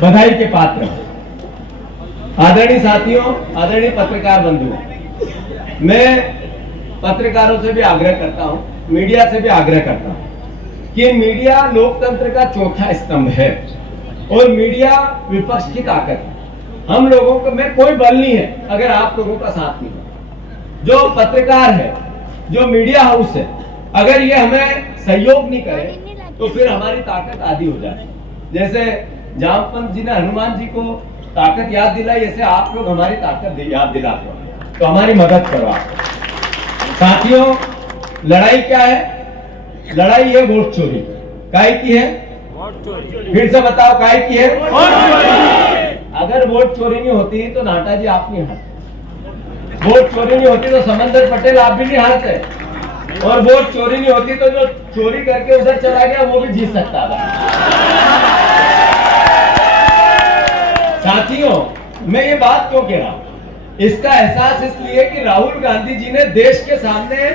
बधाई के पात्र। आदरणीय साथियों, आदरणीय पत्रकार बंधुओं, मैं पत्रकारों से भी आग्रह करता हूं, मीडिया से भी आग्रह करता हूं कि मीडिया लोकतंत्र का चौथा स्तंभ है और मीडिया विपक्ष की ताकत है। हम लोगों को में कोई बल नहीं है अगर आप लोगों का साथ नहीं है। जो पत्रकार है, जो मीडिया हाउस है, अगर ये हमें सहयोग नहीं करे तो फिर हमारी ताकत आधी हो जाती है। जैसे जामवंत जी ने हनुमान जी को ताकत याद दिलाई, ऐसे आप लोग हमारी ताकत याद दिलाते हो, तो हमारी मदद करो आप। साथियों, लड़ाई क्या है? लड़ाई है वोट चोरी। काय की है? वोट चोरी। फिर से बताओ, काय की है? वोट चोरी। अगर वोट चोरी नहीं होती तो नाटा जी आप नहीं हारते, वोट चोरी नहीं होती तो समंदर पटेल आप भी नहीं हारते, और वोट चोरी नहीं होती तो जो चोरी करके उधर चला गया वो भी जीत सकता था। साथियों, मैं ये बात क्यों कह रहा हूं? इसका एहसास इसलिए कि राहुल गांधी जी ने देश के सामने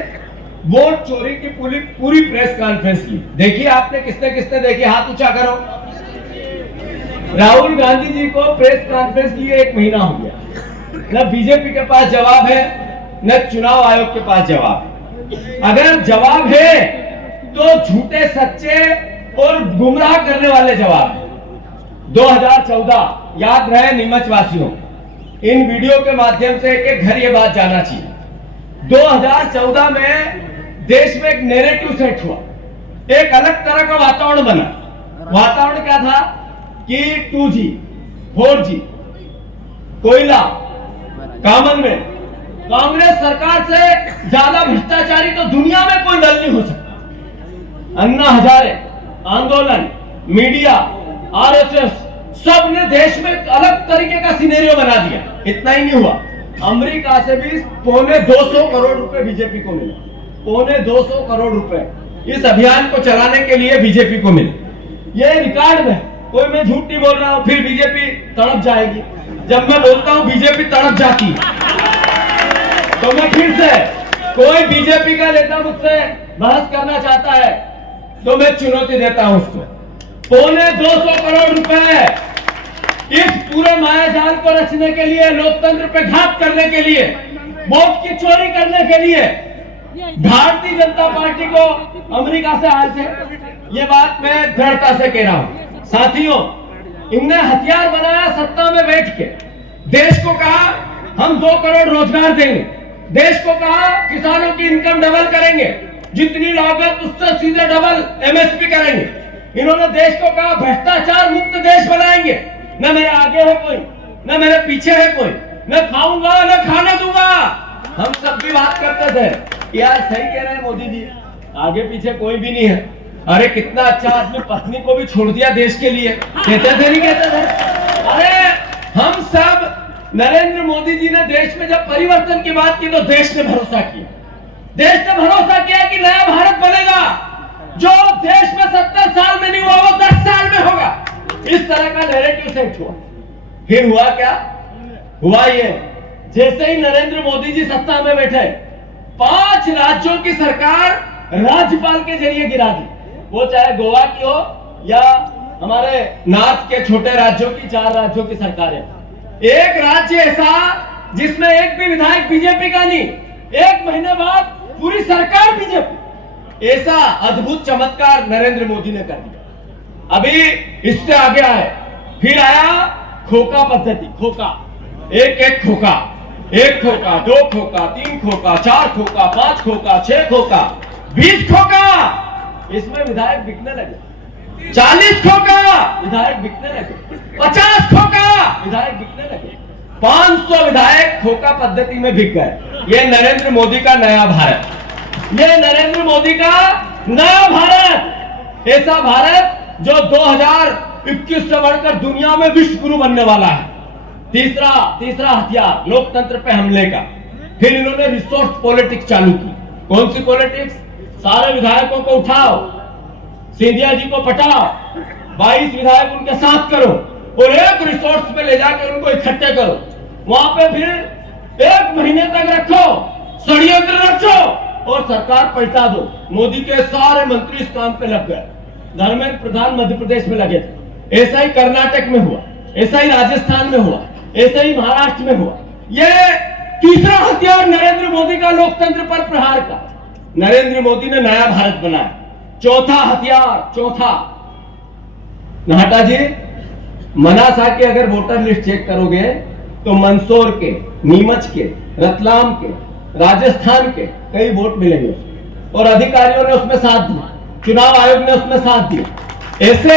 वोट चोरी की पूरी प्रेस कॉन्फ्रेंस की। देखिए आपने, किसने किसने देखी? हाथ ऊंचा करो। राहुल गांधी जी को प्रेस कॉन्फ्रेंस किए 1 महीना हो गया। न बीजेपी के पास जवाब है, न चुनाव आयोग के पास जवाब है। अगर जवाब है तो झूठे सच्चे और गुमराह करने वाले जवाब है। 2014 याद रहे नीमच वासियों, इन वीडियो के माध्यम से एक घर ये बात जाना चाहिए। 2014 में देश में एक नैरेटिव सेट हुआ, एक अलग तरह का वातावरण बना। वातावरण क्या था कि 2G, 4G, कोयला, कॉमनवेल्थ, कांग्रेस सरकार से ज्यादा भ्रष्टाचारी तो दुनिया में कोई दल नहीं हो सकता। अन्ना हजारे आंदोलन, मीडिया, आरएसएस, सब ने देश में अलग तरीके का सिनेरियो बना दिया। इतना ही नहीं हुआ, अमेरिका से भी 250 करोड़ रुपए बीजेपी को मिले। 250 करोड़ रुपए इस अभियान को चलाने के लिए बीजेपी को मिले। ये रिकॉर्ड में, कोई मैं झूठ नहीं बोल रहा हूं, फिर बीजेपी तड़प जाएगी। जब मैं बोलता हूं बीजेपी तड़प जाती तो मैं फिर से, कोई बीजेपी का नेता मुझसे बहस करना चाहता है तो मैं चुनौती देता हूं उसको। 250 करोड़ रुपए इस पूरे मायाजाल को रचने के लिए, लोकतंत्र पे घात करने के लिए, वोट की चोरी करने के लिए भारतीय जनता पार्टी को अमेरिका से आए थे। ये बात मैं दृढ़ता से कह रहा हूं। साथियों, इनने हथियार बनाया सत्ता में बैठ के। देश को कहा हम 2 करोड़ रोजगार देंगे, देश को कहा किसानों की इनकम डबल करेंगे, जितनी लागत उससे सीधे डबल एमएसपी करेंगे। इन्होंने देश को कहा भ्रष्टाचार मुक्त देश बनाएंगे। न मेरे आगे है कोई, न मेरे पीछे है कोई, न खाऊंगा न खाने दूंगा। हम सब भी बात करते थे, यार सही कह रहे हैं मोदी जी, आगे पीछे कोई भी नहीं है। अरे कितना अच्छा आदमी पत्नी को भी छोड़ दिया देश के लिए, कहते थे नहीं कहते थे? अरे हम सब, नरेंद्र मोदी जी ने देश में जब परिवर्तन की बात की तो देश ने भरोसा किया। देश ने भरोसा किया कि नया भारत बनेगा, जो देश में 70 साल में नहीं हुआ वो 10 साल में होगा। इस तरह का नैरेटिव सेट हुआ। फिर हुआ क्या? हुआ ये, जैसे ही नरेंद्र मोदी जी सत्ता में बैठे, 5 राज्यों की सरकार राज्यपाल के जरिए गिरा दी। वो चाहे गोवा की हो या हमारे नॉर्थ के छोटे राज्यों की, 4 राज्यों की सरकारें। एक राज्य ऐसा जिसमें एक भी विधायक बीजेपी का नहीं, 1 महीने बाद पूरी सरकार बीजेपी। ऐसा अद्भुत चमत्कार नरेंद्र मोदी ने कर दिया। अभी इससे आगे आए, फिर आया खोखा पद्धति। खोखा, एक खोखा, 1 खोखा, 2 खोखा, 3 खोखा, 4 खोखा, 5 खोखा, 6 खोखा, 20 खोखा। इसमें विधायक बिकने लगे। 40 खोखा, विधायक बिकने लगे। 50 खोखा, विधायक बिकने लगे। 500 विधायक खोखा पद्धति में बिक गए। ये नरेंद्र मोदी का नया भारत, ये नरेंद्र मोदी का नया भारत, ऐसा भारत जो 2021 से बढ़कर दुनिया में विश्व गुरु बनने वाला है। तीसरा हथियार लोकतंत्र पे हमले का। फिर इन्होंने रिसोर्स पॉलिटिक्स चालू की। कौन सी पॉलिटिक्स? सारे विधायकों को उठाओ, सिंधिया जी को पटाओ, 22 विधायक उनके साथ करो और एक रिसोर्स पे ले जाकर उनको इकट्ठे करो। वहां पे फिर 1 महीने तक रखो, षड्यंत्र रखो और सरकार पलटा दो। मोदी के सारे मंत्री इस काम पे लग गए। धर्मेंद्र प्रधान मध्य प्रदेश में लगे थे, ऐसा ही कर्नाटक में हुआ। ऐसा ही राजस्थान में हुआ, ऐसा ही महाराष्ट्र में हुआ। ये तीसरा हथियार नरेंद्र मोदी का लोकतंत्र पर प्रहार का। नरेंद्र मोदी ने नया भारत बनाया। चौथा हथियार, चौथा, नाहटा जी, मनासा के अगर वोटर लिस्ट चेक करोगे तो मंदसौर के, नीमच के, रतलाम के, राजस्थान के कई वोट मिलेंगे और अधिकारियों ने उसमें साथ दिया, चुनाव आयोग ने उसमें साथ दिया। ऐसे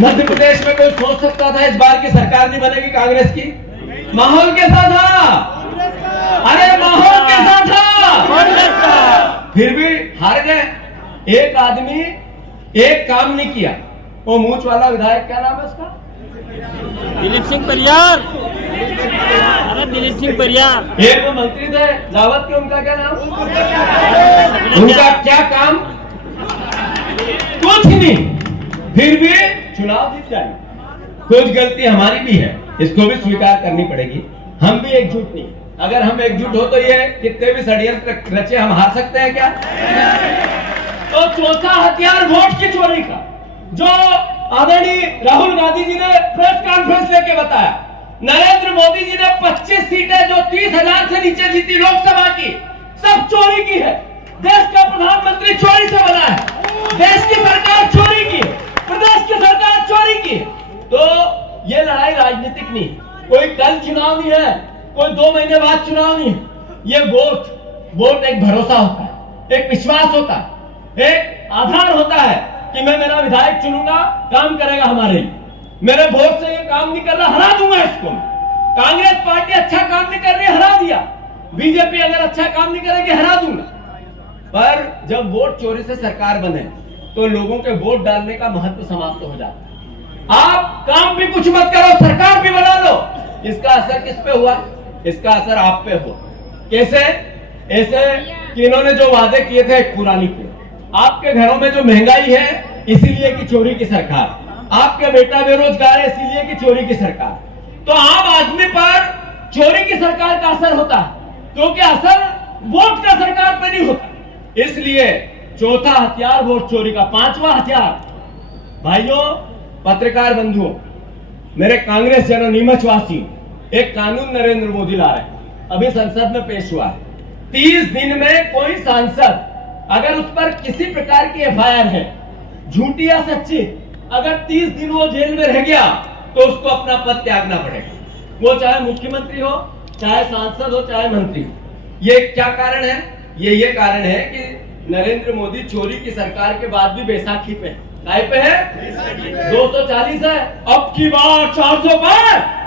मध्य प्रदेश में कोई सोच सकता था इस बार की सरकार नहीं बनेगी कांग्रेस की? माहौल कैसा था? अरे माहौल कैसा था? फिर भी हार गए। एक आदमी एक काम नहीं किया, वो मूंछ वाला विधायक, क्या नाम है उसका? दिलीप सिंह परियार। अरे दिलीप सिंह परियार एक वो मंत्री थे रावत के, उनका क्या नाम? उनका क्या काम? कुछ नहीं, फिर भी चुनाव जीत जाए। कुछ गलती हमारी भी है, इसको भी स्वीकार करनी पड़ेगी। हम भी एकजुट नहीं, अगर हम एकजुट हो तो ये कितने भी षड्यंत्र रचे हम हार सकते हैं क्या? तो चौथा हथियार वोट की चोरी का, जो आदरणीय राहुल गांधी जी ने प्रेस कॉन्फ्रेंस लेके बताया, नरेंद्र मोदी जी ने 25 सीटें जो 30,000 से नीचे जीती लोकसभा की, सब चोरी की है। देश का प्रधानमंत्री चोरी से बना है, देश की सरकार चोरी की, प्रदेश की सरकार चोरी की। तो ये लड़ाई राजनीतिक नहीं, कोई कल चुनाव नहीं है, कोई 2 महीने बाद चुनाव नहीं है। ये वोट एक भरोसा होता है, एक विश्वास होता है, एक आधार होता है कि मैं मेरा विधायक चुनूंगा, काम करेगा हमारे लिए। मेरे वोट से ये काम नहीं कर रहा, हरा दूंगा इसको। कांग्रेस पार्टी अच्छा काम नहीं कर रही, हरा दिया। बीजेपी अगर अच्छा काम नहीं करेगी, हरा दूंगा। पर जब वोट चोरी से सरकार बने तो लोगों के वोट डालने का महत्व समाप्त हो जाता है। आप काम भी कुछ मत करो, सरकार भी बना लो, इसका असर किस पे हुआ? इसका असर आप पे हुआ। कैसे? ऐसे कि इन्होंने जो वादे किए थे पूरा नहीं किए। आपके घरों में जो महंगाई है इसीलिए कि चोरी की सरकार, आपके बेटा बेरोजगार है इसीलिए कि चोरी की सरकार। तो आम आदमी पर चोरी की सरकार का असर होता है, क्योंकि असर वोट का सरकार पर नहीं होता। इसलिए चौथा हथियार वोट चोरी का। पांचवा हथियार, भाइयों, पत्रकार बंधुओं, मेरे कांग्रेस जनों, नीमच वासी, एक कानून नरेंद्र मोदी ला रहे हैं, अभी संसद में पेश हुआ है। 30 दिन में कोई सांसद अगर उस पर किसी प्रकार की एफआईआर है, झूठी या सच्ची, अगर 30 दिन वो जेल में रह गया तो उसको अपना पद त्यागना पड़ेगा। वो चाहे मुख्यमंत्री हो, चाहे सांसद हो, चाहे मंत्री हो। ये क्या कारण है? ये कारण है कि नरेंद्र मोदी चोरी की सरकार के बाद भी बैसाखी पे है, 240 है, अब की बार 400 पर।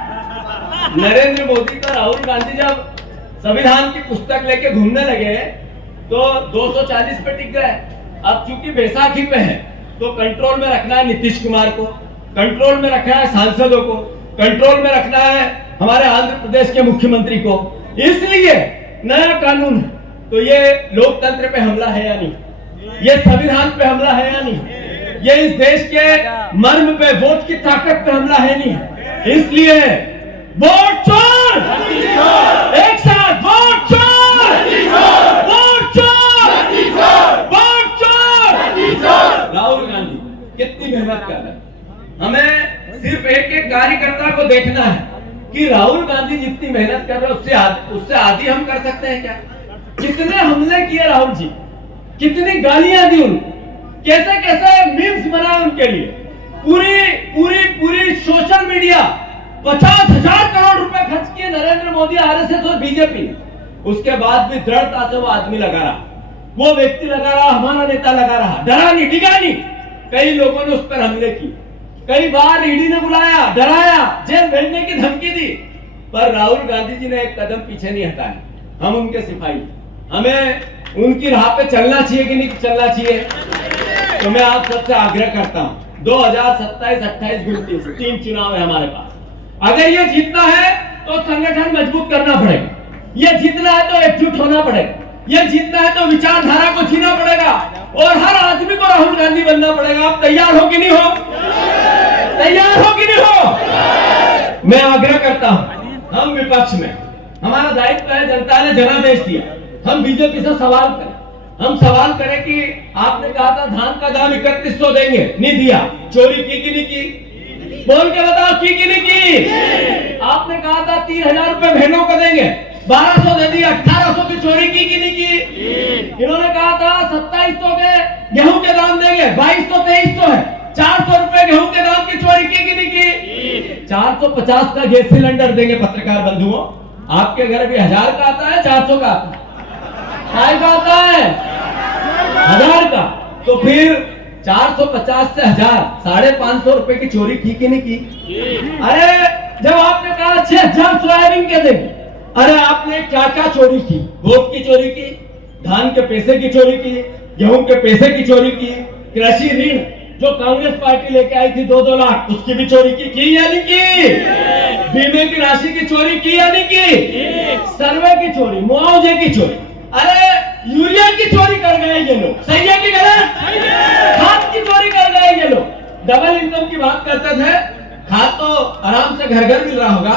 नरेंद्र मोदी का राहुल गांधी जब संविधान की पुस्तक लेके घूमने लगे तो 240 पे टिक गए। अब चूंकि बैसाखी पे है तो कंट्रोल में रखना है नीतीश कुमार को, कंट्रोल में रखना है सांसदों को, कंट्रोल में रखना है हमारे आंध्र प्रदेश के मुख्यमंत्री को। इसलिए नया कानून है। तो ये लोकतंत्र पे हमला है या नहीं? ये संविधान पे हमला है या नहीं? ये इस देश के मर्म पे, वोट की ताकत पे हमला है नहीं? इसलिए वोट चोर, एक साथ वोट चोर, वोट चोर, वोट चोर। राहुल गांधी कितनी मेहनत कर रहे हैं, हमें सिर्फ एक कार्यकर्ता को देखना है कि राहुल गांधी जितनी मेहनत कर रहे हैं उससे आधी हम कर सकते हैं क्या? कितने हमले किए राहुल जी, कितनी गालियां दी उनको, कैसे कैसे मीम्स बनाए उनके लिए। पूरी सोशल मीडिया 50,000 करोड़ रुपए खर्च किए नरेंद्र मोदी, आरएसएस और बीजेपी ने। उसके बाद भी दृढ़ता से वो आदमी लगा रहा, वो व्यक्ति लगा रहा, हमारा नेता लगा रहा, डरा नहीं, डिगा नहीं। कई लोगों ने उस पर हमले किए, कई बार ईडी ने बुलाया, डराया, जेल भेजने की धमकी दी, पर राहुल गांधी जी ने एक कदम पीछे नहीं हटाया। हम उनके सिपाही, हमें उनकी राह पे चलना चाहिए कि नहीं चलना चाहिए? तो मैं आप सबसे आग्रह करता हूं, 2027, 28, 29 3 चुनाव है हमारे पास। अगर ये जीतना है तो संगठन मजबूत करना पड़ेगा, ये जीतना है तो एकजुट होना पड़ेगा, ये जीतना है तो विचारधारा को जीना पड़ेगा और हर आदमी को राहुल गांधी बनना पड़ेगा। आप तैयार हो कि नहीं हो? तैयार हो कि नहीं हो? मैं आग्रह करता हूं, हम विपक्ष में, हमारा दायित्व है, जनता ने जनादेश दिया, हम बीजेपी से सवाल करें। हम सवाल करें कि आपने कहा था धान का दाम 3100 देंगे, नहीं दिया, चोरी की कि नहीं की? बोल के बताओ, की कि नहीं की? 3,000 रुपए बहनों को देंगे, 1200 दे दिए, 1800 की चोरी की कि नहीं की? इन्होंने कहा था 2700 के गेहूं के दाम देंगे, 2200 2300 है, 400 रुपए गेहूं के दाम की चोरी की कि नहीं की? 450 का गैस सिलेंडर देंगे पत्रकार बंधुओं। आपके घर भी 1000 का आता है, 400 का आता है, काय का आता है? 1000 का। तो फिर 450 से 1000, 550 रुपए की चोरी की कि नहीं की? अरे जब आपने कहा 6000 सोयाबीन के देंगे, अरे आपने क्या क्या चोरी की? वोट की चोरी की, धान के पैसे की चोरी की, गेहूं के पैसे की चोरी की, कृषि ऋण जो कांग्रेस पार्टी लेके आई थी 2-2 लाख, उसकी भी चोरी की या नहीं की? बीमे की राशि की चोरी की या नहीं की? सर्वे की चोरी, मुआवजे की चोरी, अरे यूरिया की चोरी कर गए ये लोग। सही है कि गलत? खाद की चोरी कर गए ये लोग। डबल इनकम की बात करते थे, खाद तो आराम से घर घर मिल रहा होगा,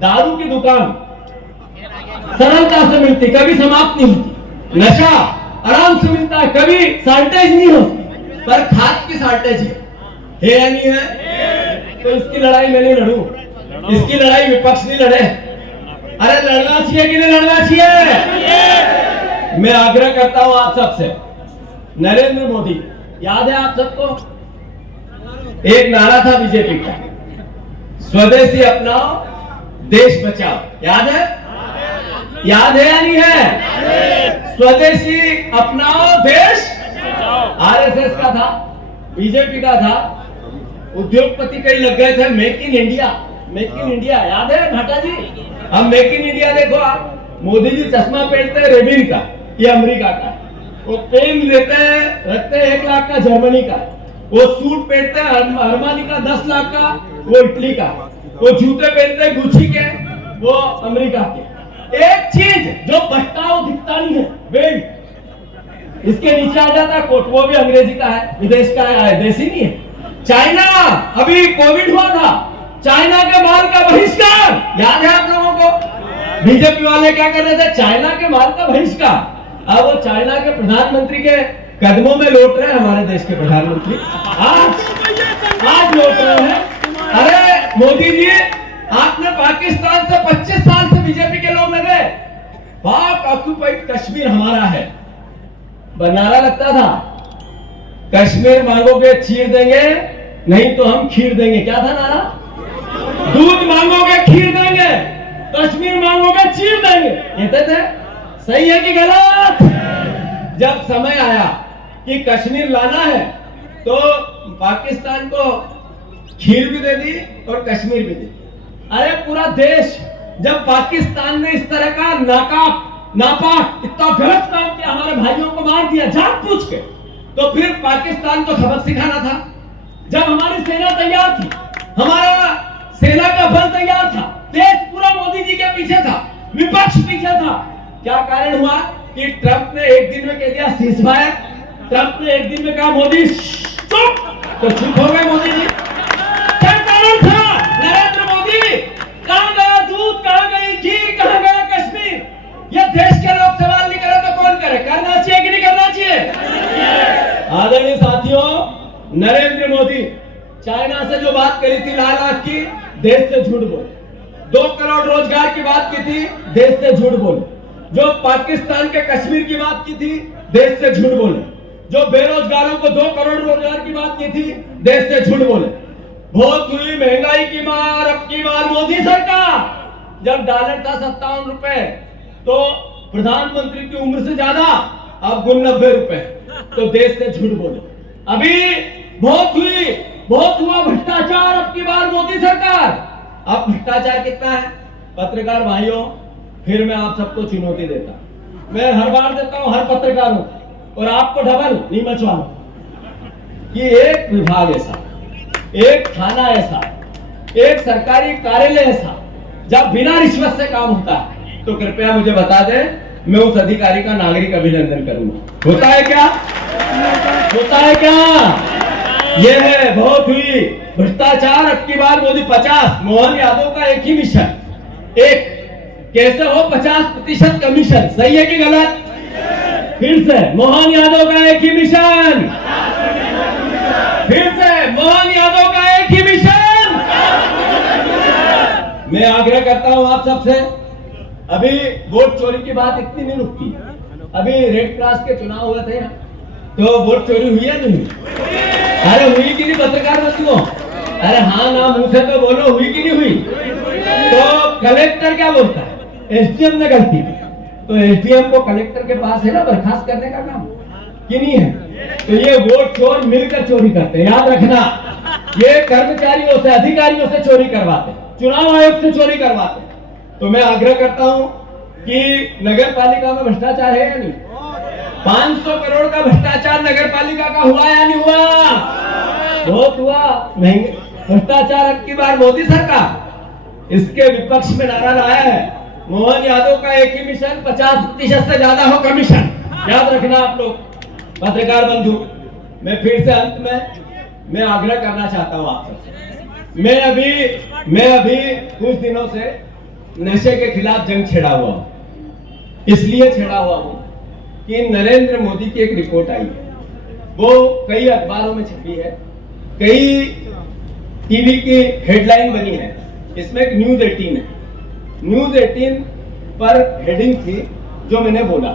दारू की दुकान सरलता से मिलती, कभी समाप्त नहीं होती, नशा आराम से मिलता है, कभी शॉर्टेज नहीं होती, पर खाद की शॉर्टेज है या नहीं है? तो इसकी लड़ाई मैं नहीं लड़ूं, इसकी लड़ाई विपक्ष नहीं लड़े। अरे लड़ना चाहिए कि नहीं लड़ना चाहिए? मैं आग्रह करता हूं आप सबसे, नरेंद्र मोदी, याद है आप सबको एक नारा था बीजेपी का, स्वदेशी अपनाओ देश बचाओ, याद है? याद है या नहीं है? स्वदेशी अपनाओ देश आरएसएस का था, बीजेपी का था, उद्योगपति कई लग गए थे make in India, make in India, याद है भाटा जी? अब मेक इन इंडिया देखो आप, मोदी जी चश्मा पहनते हैं रेबिन का, ये अमेरिका का, वो पेन लेते हैं रखते हैं 1 लाख का जर्मनी का, वो सूट पहनते हैं अरमानी का 10 लाख का, वो इटली का, वो जूते पहनते हैं गुची के, वो अमेरिका के। एक चीज जो बहताओ दिखता नहीं है, बेल्ट, इसके नीचे आ जाता है कोट, वो भी अंग्रेजी का है, विदेश का है, देसी नहीं है। चाइना, अभी कोविड हुआ था, चाइना के माल का बहिष्कार, याद है आप लोगों को? बीजेपी वाले क्या कर रहे थे? चाइना के माल का बहिष्कार। अब वो चाइना के प्रधानमंत्री के कदमों में लौट रहे हैं हमारे देश के प्रधानमंत्री, आज लौट रहे हैं। अरे मोदी जी, आपने पाकिस्तान से 25 साल से बीजेपी के लोग लगे, पाक ऑक्युपाइड कश्मीर हमारा है, बनारा लगता था, कश्मीर मांगोगे चीर देंगे, नहीं तो हम खीर देंगे, क्या था नारा? दूध मांगोगे खीर देंगे, कश्मीर मांगोगे चीर देंगे, कहते थे। सही है कि गलत? जब समय आया कि कश्मीर लाना है तो पाकिस्तान को खीर भी दे दी और कश्मीर भी दे दी। अरे पूरा देश, जब पाकिस्तान ने इस तरह का नापाक इतना गलत काम किया, हमारे भाइयों को मार दिया जानबूझ के, तो फिर पाकिस्तान को सबक सिखाना था। जब हमारी सेना तैयार थी, हमारा सेना का बल तैयार था, देश पूरा मोदी जी के पीछे था, विपक्ष पीछे था, क्या कारण हुआ कि ट्रंप ने एक दिन में कह दिया सीज फायर, ट्रंप ने एक दिन में कहा मोदी चुप, तो चुप हो गए मोदी जी। क्या कारण था? नरेंद्र मोदी, कहां गया दूध, कहां गई खीर, कहां गया कश्मीर? ये देश के लोग सवाल नहीं करे तो कौन करे? करना चाहिए कि नहीं करना चाहिए? आदरणीय साथियों, नरेंद्र मोदी चाइना से जो बात करी थी लाल आंख की, देश से झूठ बोले। 2 करोड़ रोजगार की बात की थी, देश से झूठ बोले। जो पाकिस्तान के कश्मीर की बात की थी, देश से झूठ बोले। जो बेरोजगारों को 2 करोड़ रोजगार की बात की थी, देश से झूठ बोले। बहुत हुई महंगाई की मार, अब की बार मोदी सरकार। जब डॉलर था 57 रुपए, तो प्रधानमंत्री की उम्र से ज्यादा, अब 90 रुपए, तो देश से झूठ बोले। अभी बहुत हुई, बहुत हुआ भ्रष्टाचार, अब की बार मोदी सरकार। अब भ्रष्टाचार कितना है? पत्रकार भाइयों, फिर मैं आप सबको चुनौती देता हूं, मैं हर बार देता हूं हर पत्रकारों को, और आपको डबल नहीं मचवाऊं कि एक विभाग ऐसा, एक थाना ऐसा, एक सरकारी कार्यालय ऐसा जब बिना रिश्वत से काम होता है, तो कृपया मुझे बता दें, मैं उस अधिकारी का नागरिक अभिनंदन करूंगा। होता है क्या? होता है क्या? ये है बहुत हुई भ्रष्टाचार, अब की बार मोदी 50। मोहन यादव का एक ही मिशन, एक कैसे हो 50% कमीशन। सही है कि गलत? फिर से मोहन यादव का एक ही मिशन, फिर से मोहन यादव का एक ही मिशन। मैं आग्रह करता हूं आप सबसे, अभी वोट चोरी की बात इतनी नहीं रुकती। अभी रेड क्रॉस के चुनाव हुए थे ना, तो वोट चोरी हुई है नहीं? अरे हुई कि नहीं पत्रकार बंधुओं? अरे हाँ ना मुंह से तो बोलो, हुई कि नहीं हुई? तो कलेक्टर क्या बोलता है? एसडीएम ने गलती की, तो एसडीएम को कलेक्टर के पास है ना बर्खास्त करने का काम, कि नहीं है? तो ये वोट चोर मिलकर चोरी करते हैं, याद रखना। ये कर्मचारियों से, अधिकारियों से चोरी करवाते, चुनाव आयोग से चोरी करवाते। तो मैं आग्रह करता हूं कि नगर पालिका में भ्रष्टाचार है या नहीं? 500 करोड़ का भ्रष्टाचार नगर पालिका का हुआ या नहीं हुआ? बहुत हुआ। महंगे भ्रष्टाचार अब की बार मोदी सरकार इसके विपक्ष में नारा लाया है, मोहन यादव का एक ही मिशन, 50% से ज्यादा हो कमीशन। याद रखना आप लोग पत्रकार बंधु। मैं फिर से अंत में मैं आग्रह करना चाहता हूं आप सबसे। मैं अभी कुछ दिनों से नशे के खिलाफ जंग छेड़ा हुआ हूं। इसलिए छेड़ा हुआ हूं कि नरेंद्र मोदी की एक रिपोर्ट आई है, वो कई अखबारों में छपी है, कई टीवी की हेडलाइन बनी है। इसमें एक न्यूज 18 है। न्यूज 18 पर हेडिंग थी जो मैंने बोला,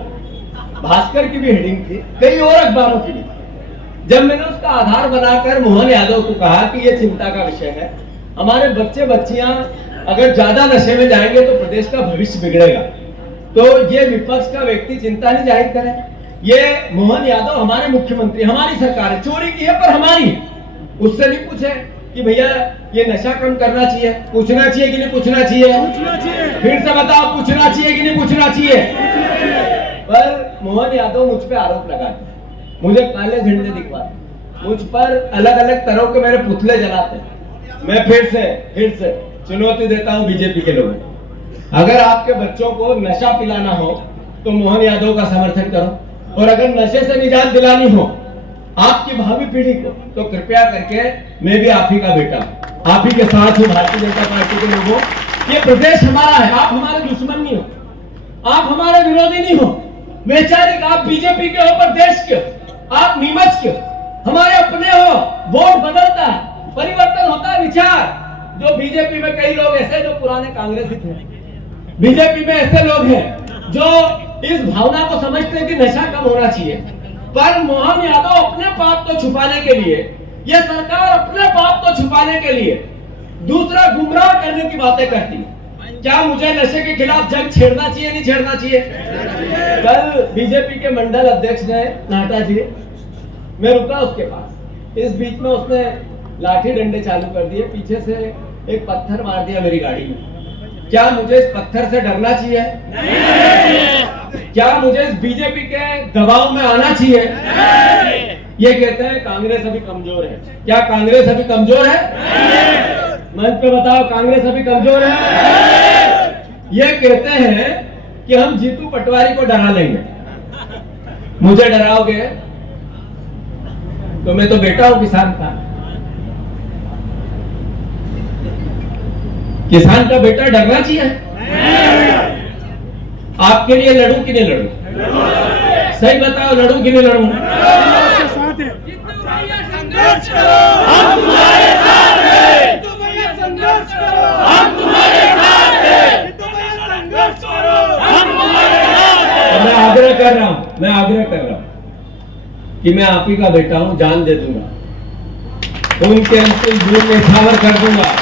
भास्कर की भी हेडिंग थी, कई और अखबारों की भी। जब मैंने उसका आधार बनाकर मोहन यादव को कहा कि यह चिंता का विषय है, हमारे बच्चे बच्चियां अगर ज्यादा नशे में जाएंगे तो प्रदेश का भविष्य बिगड़ेगा, तो ये विपक्ष का व्यक्ति चिंता नहीं जाहिर करे। ये मोहन यादव हमारे मुख्यमंत्री, हमारी सरकार है, चोरी की है पर हमारी है। उससे नहीं पूछे कि भैया ये नशा कम करना चाहिए, पूछना चाहिए कि नहीं पूछना चाहिए? फिर से बताओ, पूछना चाहिए कि नहीं पूछना चाहिए? पर मोहन यादव मुझ पे आरोप लगाते, मुझे काले झंडे दिखवाते, मुझ पर अलग अलग तरह के मेरे पुतले जलाते। मैं फिर से चुनौती देता हूं बीजेपी के लोगों को, अगर आपके बच्चों को नशा पिलाना हो तो मोहन यादव का समर्थन करो, और अगर नशे से निजात दिलानी हो आपकी भावी पीढ़ी को, तो कृपया करके मैं भी आप ही का बेटा, आप ही के साथ हूं। भारतीय जनता पार्टी के लोगों, ये प्रदेश हमारा है, आप हमारे दुश्मन नहीं हो, आप हमारे विरोधी नहीं हो। वैचारिक आप बीजेपी के हो पर देश के, आप नीमच के हमारे अपने हो। वोट बदलता है, परिवर्तन होता है विचार। जो बीजेपी में कई लोग ऐसे जो पुराने कांग्रेसी थे, बीजेपी में ऐसे लोग हैं जो इस भावना को समझते हैं कि नशा कम होना चाहिए, पर मोहन यादव अपने पाप को छुपाने के लिए, यह सरकार अपने पाप को छुपाने के लिए दूसरा गुमराह करने की बातें करती है। क्या मुझे नशे के खिलाफ जंग छेड़ना चाहिए, नहीं छेड़ना चाहिए? कल बीजेपी के मंडल अध्यक्ष ने नाटा जी, मैं रुका उसके पास, इस बीच में उसने लाठी डंडे चालू कर दिए, पीछे से एक पत्थर मार दिया मेरी गाड़ी में। क्या मुझे इस पत्थर से डरना चाहिए? नहीं। क्या मुझे इस बीजेपी के दबाव में आना चाहिए? नहीं। ये कहते हैं कांग्रेस अभी कमजोर है। क्या कांग्रेस अभी कमजोर है? नहीं। मंच पे बताओ, कांग्रेस अभी कमजोर है? नहीं। ये कहते हैं कि हम जीतू पटवारी को डरा लेंगे। मुझे डराओगे तो मैं तो बेटा हूं किसान का, किसान का बेटा डरना चाहिए? आपके लिए लड़ूं कि नहीं लड़ूं? सही बताओ, लड़ूं कि नहीं लड़ूं? संघर्ष करो, हम तुम्हारे साथ हैं। संघर्ष करो, हम तुम्हारे साथ हैं। संघर्ष करो, हम तुम्हारे साथ हैं। मैं आग्रह कर रहा हूं कि मैं आप ही का बेटा हूं, जान दे दूंगा, उनके अंतिम दूर में ठावर कर दूंगा।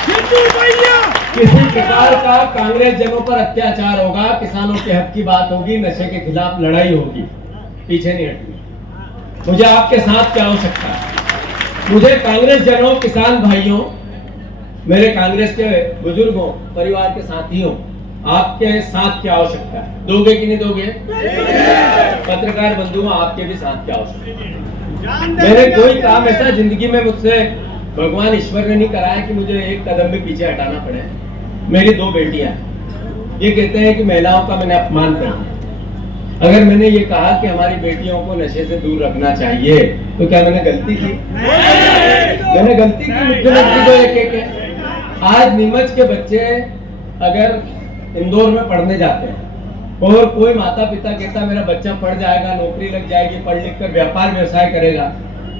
किसी प्रकार का कांग्रेस जनों पर अत्याचार होगा, किसानों के हक की बात होगी, नशे के खिलाफ लड़ाई होगी, पीछे नहीं हटूंगा। मुझे आपके साथ क्या आवश्यकता है? मुझे कांग्रेस जनों, किसान भाइयों, मेरे कांग्रेस के बुजुर्गों, परिवार के साथियों, आपके साथ क्या आवश्यकता है? दोगे कि नहीं दोगे? पत्रकार बंधुओं, आपके भी साथ क्या आवश्यकता है? मैंने कोई काम ऐसा जिंदगी में मुझसे भगवान ईश्वर ने नहीं कराया कि मुझे एक कदम भी पीछे हटाना पड़े। मेरी 2 बेटियां, ये कहते हैं कि महिलाओं का मैंने अपमान कर दिया। अगर मैंने ये कहा कि हमारी बेटियों को नशे से दूर रखना चाहिए, तो क्या मैंने गलती की? मैंने गलती की? मुख्यमंत्री को एक आज नीमच के बच्चे अगर इंदौर में पढ़ने जाते हैं और कोई माता पिता कहता मेरा बच्चा पढ़ जाएगा, नौकरी लग जाएगी, पढ़ लिख कर व्यापार व्यवसाय करेगा,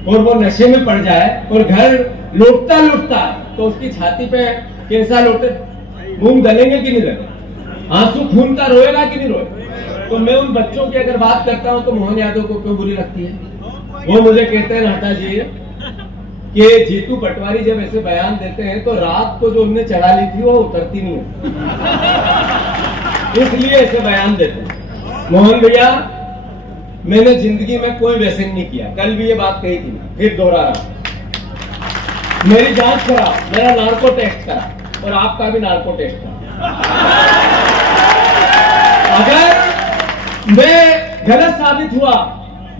और वो नशे में पड़ जाए और घर लौटता तो उसकी छाती पे कैसा लौटे? मूंग दलेंगे कि नहीं दलेंगे, आंसू खून का रोएगा कि नहीं रोएगा। तो मैं उन बच्चों की अगर बात करता हूं तो मोहन यादव को क्यों बुरी लगती है? वो मुझे कहते हैं नाटा जी कि जीतू पटवारी जब ऐसे बयान देते हैं तो रात को जो उनने चढ़ा ली थी वो उतरती नहीं है, इसलिए ऐसे बयान देते हैं। मोहन भैया, मैंने जिंदगी में कोई व्यसन नहीं किया, कल भी ये बात कही थी, फिर दोहरा रहा। मेरी जांच करा, मेरा नार्को टेस्ट करा और आपका भी नार्को टेस्ट करा। अगर मैं गलत साबित हुआ,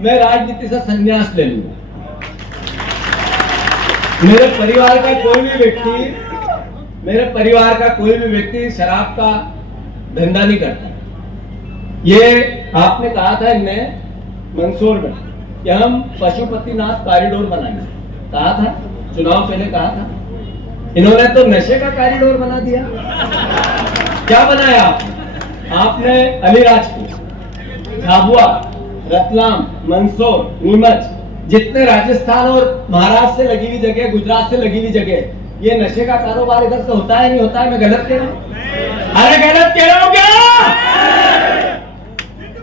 मैं राजनीति से संन्यास ले लूंगा। मेरे परिवार का कोई भी व्यक्ति शराब का धंधा नहीं करता। ये आपने कहा था इनमें मंदसौर में कि हम पशुपतिनाथ कॉरिडोर बनाएंगे, कहा था, चुनाव पहले कहा था। इन्होंने तो नशे का कॉरिडोर बना दिया। क्या बनाया आपने? अलीराजपुर, झाबुआ, रतलाम, मंदसौर, नीमच, जितने राजस्थान और महाराष्ट्र से लगी हुई जगह, गुजरात से लगी हुई जगह, ये नशे का कारोबार इधर से होता है नहीं होता है? मैं गलत कह रहा हूं? अरे गलत कह रहा हूं क्या?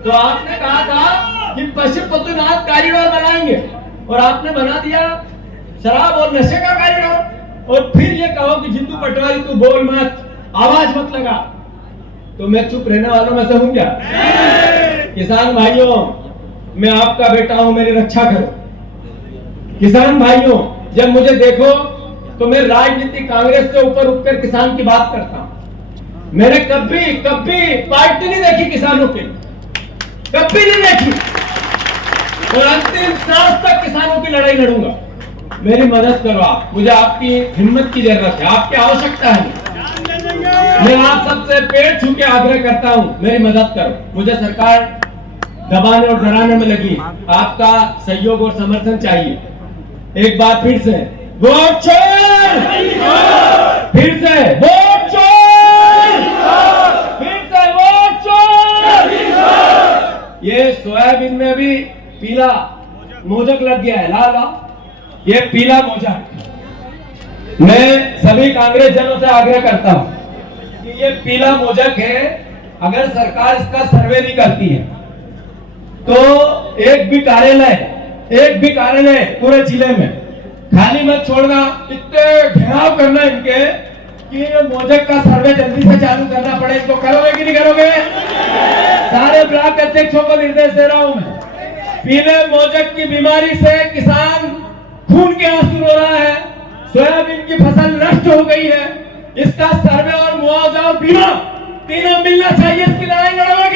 तो आपने कहा था कि पशुपतिनाथ कॉरिडोर बनाएंगे और आपने बना दिया शराब और नशे का कॉरिडोर। और फिर ये कहो कि जीतू पटवारी तू बोल मत, आवाज मत लगा, तो मैं चुप रहने वालों में से हूं क्या? किसान भाइयों, मैं आपका बेटा हूं, मेरी रक्षा करो। किसान भाइयों, जब मुझे देखो तो मैं राजनीति कांग्रेस से ऊपर उठकर किसान की बात करता हूं। मैंने कभी पार्टी नहीं देखी किसानों की, कभी नहीं देखी, और अंतिम सांस तक किसानों की लड़ाई लड़ूंगा। मेरी मदद करो आप, मुझे आपकी हिम्मत की जरूरत है, आपकी आवश्यकता है। मैं आप सबसे पेट छू के आग्रह करता हूं, मेरी मदद करो। मुझे सरकार दबाने और डराने में लगी, आपका सहयोग और समर्थन चाहिए। एक बार फिर से वोट चोर, फिर से वोट चोर, फिर से वोट चोर। ये सोयाबीन में भी पीला मोजक लग गया है, लाला, ये पीला मोजक। मैं सभी कांग्रेस जनों से आग्रह करता हूं कि ये पीला मोजक है, अगर सरकार इसका सर्वे नहीं करती है तो एक भी कार्यालय पूरे जिले में खाली मत छोड़ना, इतने घेराव करना इनके कि ये मोजक का सर्वे जल्दी से चालू करना पड़े। इसको करोगे कि नहीं करोगे? सारे ब्लॉक अध्यक्षों को निर्देश दे रहा हूं मैं। पीले मोजक की बीमारी से किसान खून के आंसू रो रहा है, सोयाबीन की फसल नष्ट हो गई है, इसका सर्वे और मुआवजा और बीमा तीनों मिलना चाहिए। इसकी लड़ाई लड़ोगे